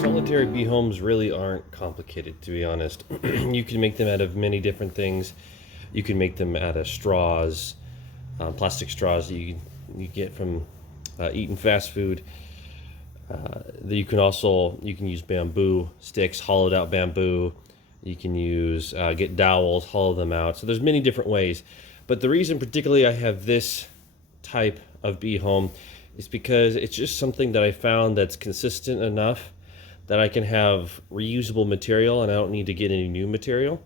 Solitary bee homes really aren't complicated, to be honest. You can make them out of many different things. You can make them out of straws, plastic straws that you get from eating fast food. You can use bamboo sticks, hollowed out bamboo. You can use get dowels, hollow them out. So there's many different ways. But the reason particularly I have this type of bee home is because it's just something that I found that's consistent enough that I can have reusable material and I don't need to get any new material.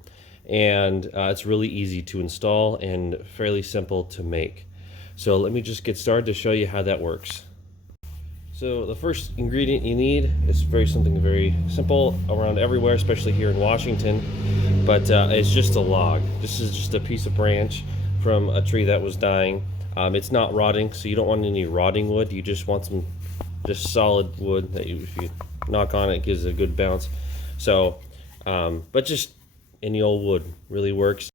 And it's really easy to install and fairly simple to make. So let me just get started to show you how that works. So the first ingredient you need is something very simple around everywhere, especially here in Washington, but it's just a log. This is just a piece of branch from a tree that was dying. It's not rotting, so you don't want any rotting wood. You just want some solid wood that if you knock on it gives a good bounce. So, but just any old wood really works.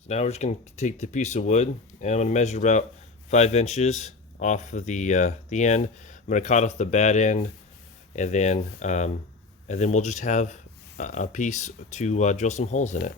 So now we're just going to take the piece of wood and I'm going to measure about 5 inches off of the end. I'm going to cut off the bad end, and then we'll just have a piece to drill some holes in it.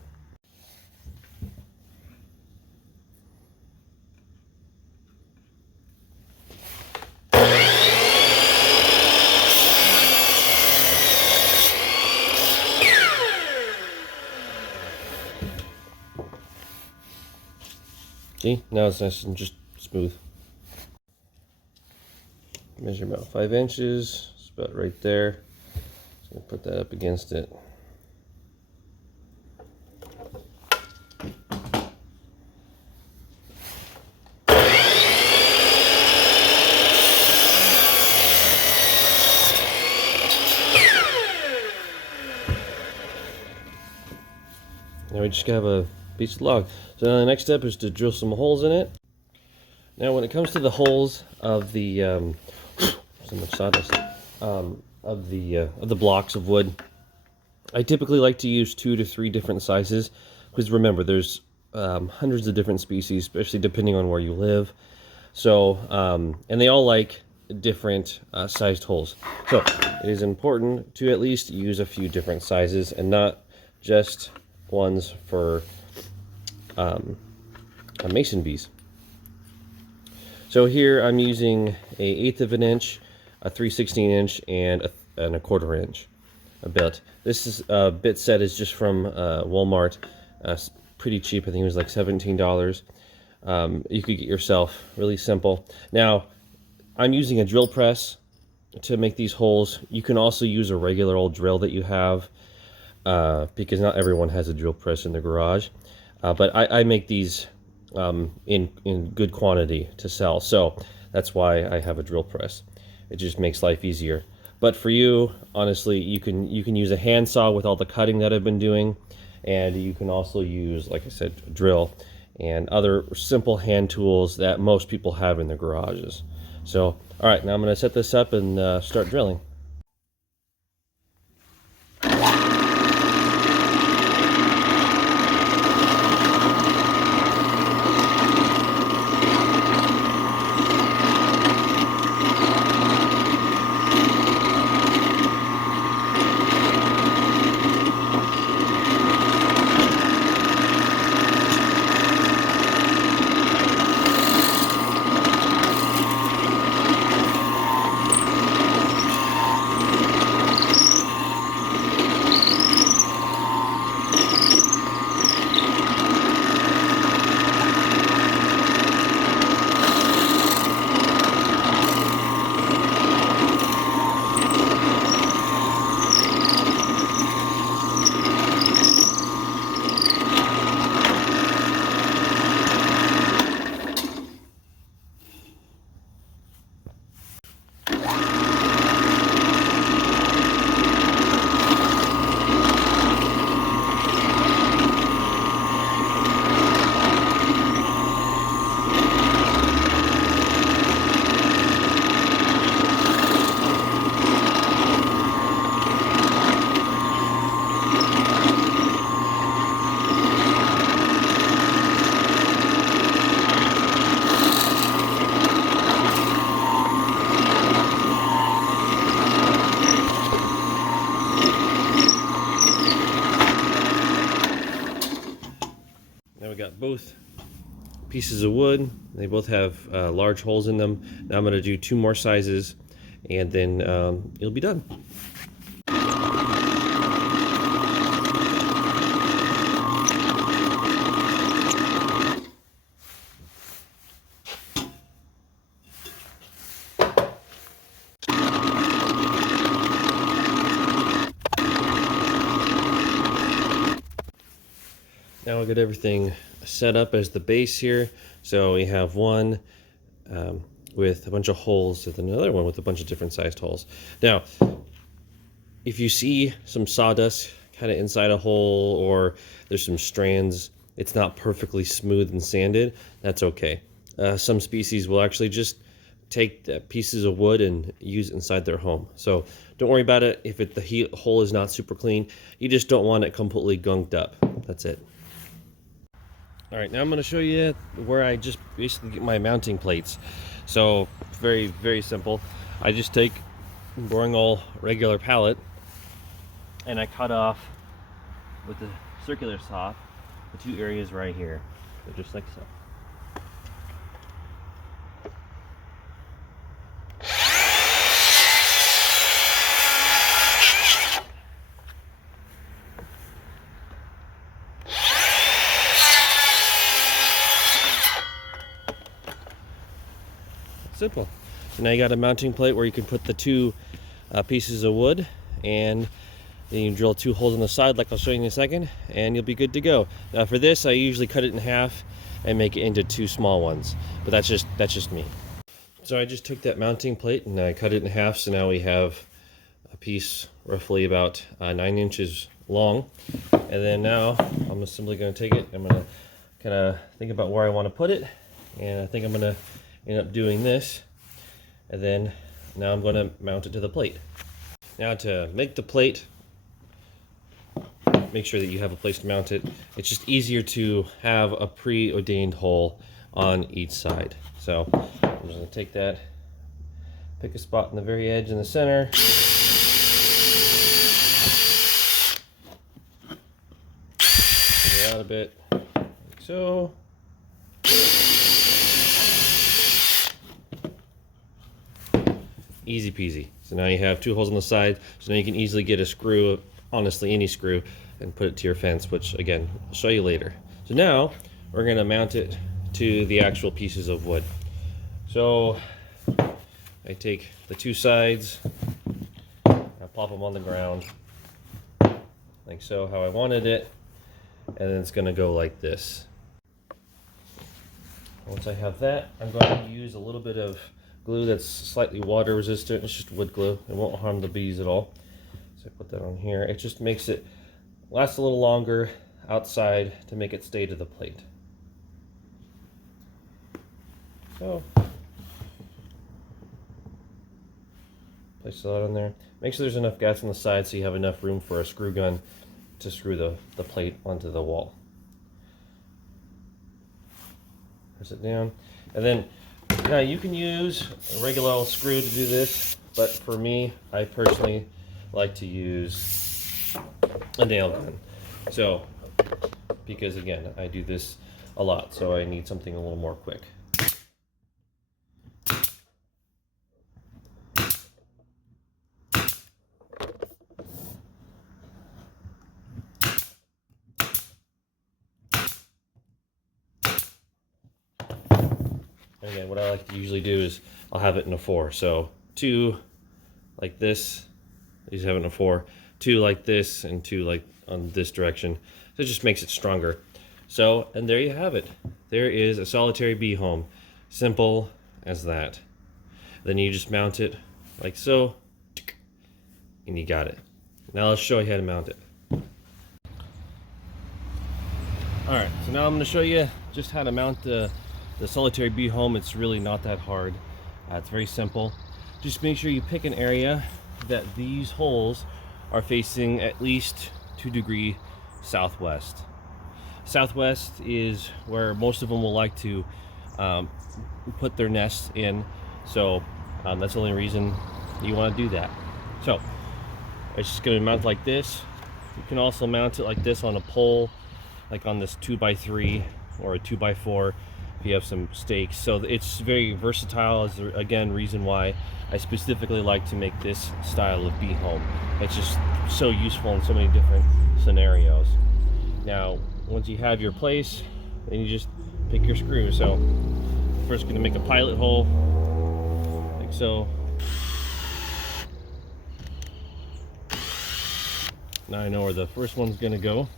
See, now it's nice and just smooth. Measure about 5 inches, it's about right there. Just gonna put that up against it. Now we just have a piece of log. So now the next step is to drill some holes in it. Now when it comes to the holes of the so much sawdust of the blocks of wood, I typically like to use 2 to 3 different sizes, because remember there's hundreds of different species, especially depending on where you live. So and they all like different sized holes. So it is important to at least use a few different sizes and not just ones for mason bees. So here I'm using a 1/8 of an inch, a 3/16 inch, and a 1/4 inch a bit. This is bit set is just from Walmart. Pretty cheap. I think it was like $17. You could get yourself, really simple. Now I'm using a drill press to make these holes. You can also use a regular old drill that you have, because not everyone has a drill press in their garage. But I make these in good quantity to sell, so that's why I have a drill press. It just makes life easier. But for you, honestly, you can use a handsaw with all the cutting that I've been doing, and you can also use, like I said, a drill and other simple hand tools that most people have in their garages. So all right, now I'm going to set this up and start drilling. pieces of wood. They both have large holes in them. Now I'm going to do 2 more sizes, and then it'll be done. Now I'll get everything set up as the base here. So we have one with a bunch of holes, and another one with a bunch of different sized holes. Now, if you see some sawdust kind of inside a hole, or there's some strands, it's not perfectly smooth and sanded, that's okay. Some species will actually just take pieces of wood and use it inside their home. So don't worry about it if the hole is not super clean. You just don't want it completely gunked up. That's it. All right, now I'm going to show you where I just basically get my mounting plates. So very, very simple. I just take boring old regular pallet, and I cut off with the circular saw the 2 areas right here. So just like so. Simple. So now you got a mounting plate where you can put the 2 pieces of wood, and then you drill 2 holes on the side like I'll show you in a second, and you'll be good to go. Now for this, I usually cut it in half and make it into 2 small ones, but that's just me. So I just took that mounting plate and I cut it in half, so now we have a piece roughly about 9 inches long. And then now I'm simply going to take it, I'm going to kind of think about where I want to put it, and I think I'm going to end up doing this, and then now I'm going to mount it to the plate. Now to make the plate, make sure that you have a place to mount it. It's just easier to have a preordained hole on each side. So I'm just going to take that, pick a spot in the very edge in the center, get it out a bit, like so. Easy peasy. So now you have 2 holes on the side, so now you can easily get a screw, honestly any screw, and put it to your fence, which again I'll show you later. So now we're going to mount it to the actual pieces of wood. So I take the 2 sides, I plop them on the ground like so, how I wanted it, and then it's going to go like this. Once I have that, I'm going to use a little bit of glue that's slightly water resistant. It's just wood glue. It won't harm the bees at all. So I put that on here. It just makes it last a little longer outside to make it stay to the plate. So place that on there. Make sure there's enough gaps on the side so you have enough room for a screw gun to screw the plate onto the wall. Press it down, and then now you can use a regular old screw to do this, but for me, I personally like to use a nail gun. So, because again, I do this a lot, so I need something a little more quick. And again, what I like to usually do is I'll have it in a 4. So 2 like this, I just have it in a 4, 2 like this, and 2 like on this direction. So it just makes it stronger. So, and there you have it. There is a solitary bee home. Simple as that. Then you just mount it like so, and you got it. Now let's show you how to mount it. Alright, so now I'm going to show you just how to mount the solitary bee home. It's really not that hard. It's very simple. Just make sure you pick an area that these holes are facing at least 2 degrees southwest. Southwest is where most of them will like to put their nests in. So that's the only reason you want to do that. So it's just going to mount like this. You can also mount it like this on a pole, like on this 2x3 or a 2x4. if you have some steaks. So it's very versatile. Is again reason why I specifically like to make this style of bee home. It's just so useful in so many different scenarios. Now, once you have your place, then you just pick your screw. So first going to make a pilot hole, like so. Now I know where the first one's going to go.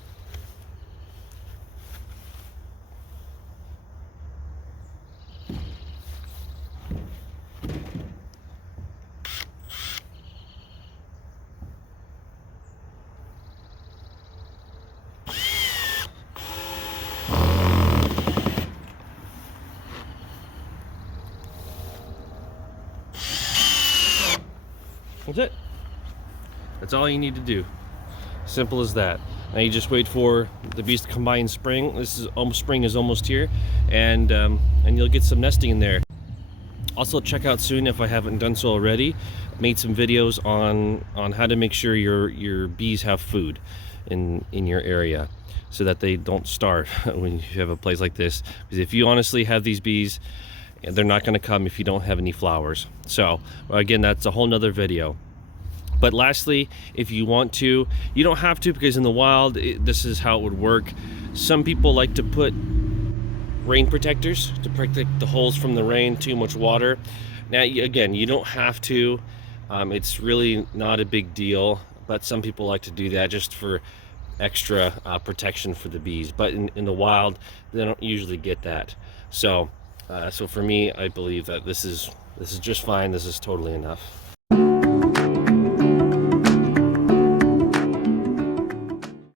That's it. That's all you need to do. Simple as that. Now you just wait for the bees to come by in spring. Spring is almost here, and you'll get some nesting in there. Also, check out soon, if I haven't done so already, made some videos on how to make sure your bees have food in your area, so that they don't starve when you have a place like this. Because if you honestly have these bees, they're not going to come if you don't have any flowers. So again, that's a whole nother video. But lastly, if you want to, you don't have to, because in the wild, this is how it would work. Some people like to put rain protectors to protect the holes from the rain, too much water. Now, again, you don't have to. It's really not a big deal, but some people like to do that just for extra protection for the bees. But in the wild, they don't usually get that. So for me, I believe that this is just fine. This is totally enough.